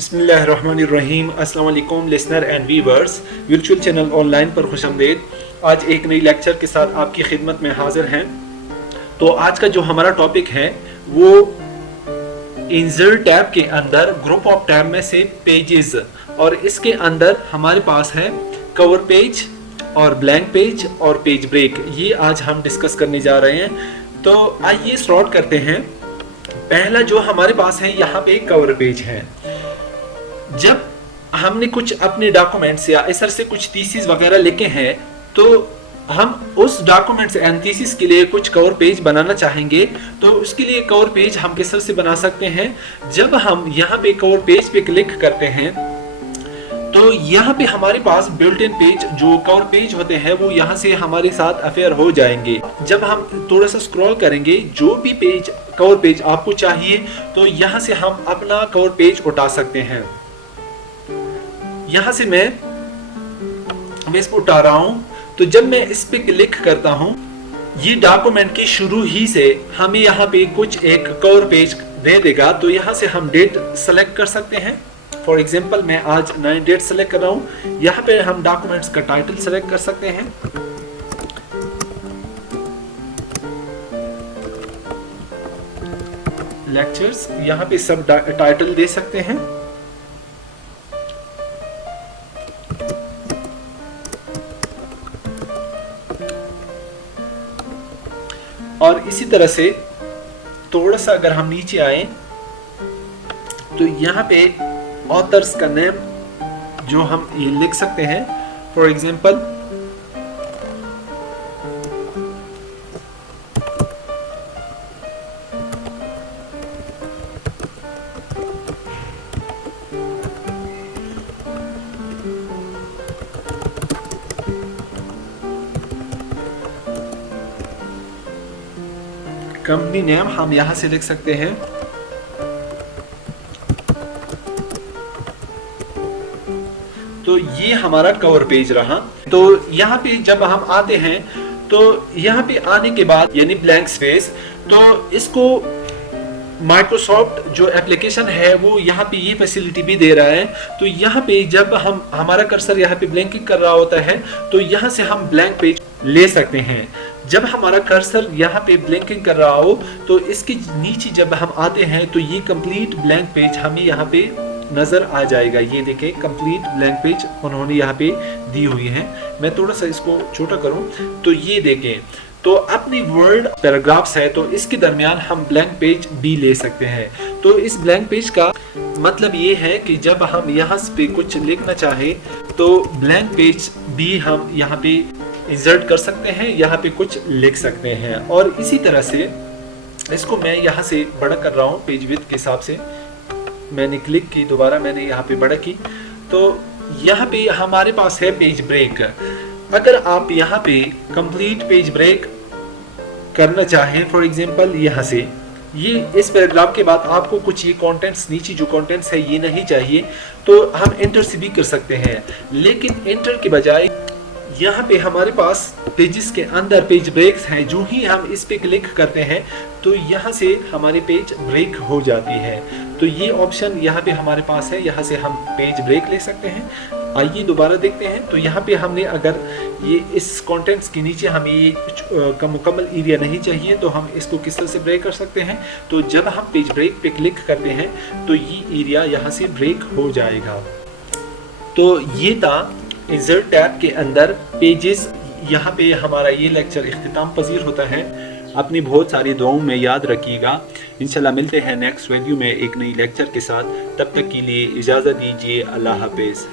बिस्मिल्लाहिर्रहमानिर्रहीम। अस्सलाम वालेकुम listener and viewers, virtual channel online पर खुशामदीद। आज एक नई लेक्चर के साथ आपकी खिदमत में हाजिर हैं। तो आज का जो हमारा टॉपिक है वो इंसर्ट टैब के अंदर ग्रुप ऑफ टैब में से पेजेस, और इसके अंदर हमारे पास है कवर पेज और ब्लैंक पेज और पेज ब्रेक। ये आज हम डिस्कस करने जा रहे हैं। तो आइए स्टार्ट करते हैं। पहला जो हमारे पास है यहाँ पे कवर पेज है। जब हमने कुछ अपने डॉक्यूमेंट्स या इस तरह से कुछ थीसिस वगैरह लिखे हैं तो हम उस डॉक्यूमेंट्स एंड थीसिस के लिए कुछ कवर पेज बनाना चाहेंगे, तो उसके लिए कवर पेज हम किस तरह से बना सकते हैं। जब हम यहाँ पे कवर पेज पे क्लिक करते हैं तो यहाँ पे हमारे पास बिल्ट इन पेज जो कवर पेज होते हैं वो यहाँ से हमारे साथ अफेयर हो जाएंगे। जब हम थोड़ा सा स्क्रॉल करेंगे, जो भी पेज कवर पेज आपको चाहिए तो यहाँ से हम अपना कवर पेज उठा सकते हैं। यहाँ से मैं इसको उठा रहा हूँ। तो जब मैं इस पे क्लिक करता हूँ, ये डॉक्यूमेंट की शुरू ही से हमें यहाँ पे कुछ एक कवर पेज दे देगा। तो यहाँ से हम डेट सेलेक्ट कर सकते हैं। फॉर एग्जांपल मैं आज 9 डेट सेलेक्ट कर रहा हूँ। यहाँ पे हम डॉक्यूमेंट्स का टाइटल सेलेक्ट कर सकते हैं। लेक्चर्स, यहाँ पे सब टाइटल दे सकते हैं। और इसी तरह से थोड़ा सा अगर हम नीचे आए तो यहाँ पे ऑथर्स का नेम जो हम ये लिख सकते हैं। फॉर एग्जांपल कंपनी नेम हम यहां से लिख सकते हैं। तो ये हमारा कवर पेज रहा। तो यहाँ पे जब हम आते हैं तो यहाँ पे आने के बाद यानी ब्लैंक स्पेस, तो इसको माइक्रोसॉफ्ट जो एप्लीकेशन है वो यहाँ पे ये फैसिलिटी भी दे रहा है। तो यहाँ पे जब हम हमारा कर्सर यहाँ पे ब्लैंकिंग कर रहा होता है तो यहाँ से हम ब्लैंक पेज ले सकते हैं। जब हमारा कर्सर यहाँ पे ब्लैंकिंग कर रहा हो तो इसके नीचे जब हम आते हैं तो ये कंप्लीट ब्लैंक पेज हमें यहाँ पे नजर आ जाएगा। ये देखें, कंप्लीट ब्लैंक पेज उन्होंने यहाँ पे दी हुई है। मैं थोड़ा सा इसको छोटा करूं तो ये देखें। तो अपनी वर्ड पैराग्राफ्स है तो इसके दरमियान हम ब्लैंक पेज भी ले सकते हैं। तो इस ब्लैंक पेज का मतलब ये है कि जब हम यहाँ पे कुछ लिखना चाहे तो ब्लैंक पेज भी हम यहाँ पे इंसर्ट कर सकते हैं, यहाँ पे कुछ लिख सकते हैं। और इसी तरह से इसको मैं यहाँ से बड़ा कर रहा हूँ पेज विड्थ के हिसाब से। मैंने क्लिक की, दोबारा मैंने यहाँ पे बड़ा की। तो यहाँ पे हमारे पास है पेज ब्रेक। अगर आप यहाँ पे कंप्लीट पेज ब्रेक करना चाहें, फॉर एग्जांपल यहाँ से ये इस पैराग्राफ के बाद आपको कुछ ये कंटेंट्स, नीचे जो कंटेंट्स है ये नहीं चाहिए तो हम एंटर से भी कर सकते हैं। लेकिन एंटर के बजाय यहाँ पे हमारे पास पेजेस के अंदर पेज ब्रेक्स हैं। जो ही हम इस पे क्लिक करते हैं तो यहाँ से हमारी पेज ब्रेक हो जाती है। तो ये ऑप्शन यहाँ पे हमारे पास है, यहाँ से हम पेज ब्रेक ले सकते हैं। आइए दोबारा देखते हैं। तो यहाँ पे हमने अगर ये इस कंटेंट्स के नीचे हमें ये मुकम्मल एरिया नहीं चाहिए तो हम इसको किस तरह से ब्रेक कर सकते हैं। तो जब हम पेज ब्रेक पे क्लिक करते हैं तो ये एरिया यहाँ से ब्रेक हो जाएगा। तो ये था इंसर्ट टैब के अंदर पेजेस। यहाँ पे हमारा ये लेक्चर इख्तिताम पजीर होता है। अपनी बहुत सारी दुआओं में याद रखिएगा। इंशाल्लाह मिलते हैं नेक्स्ट वीडियो में एक नई लेक्चर के साथ। तब तक के लिए इजाज़त दीजिए। अल्लाह हाफिज़।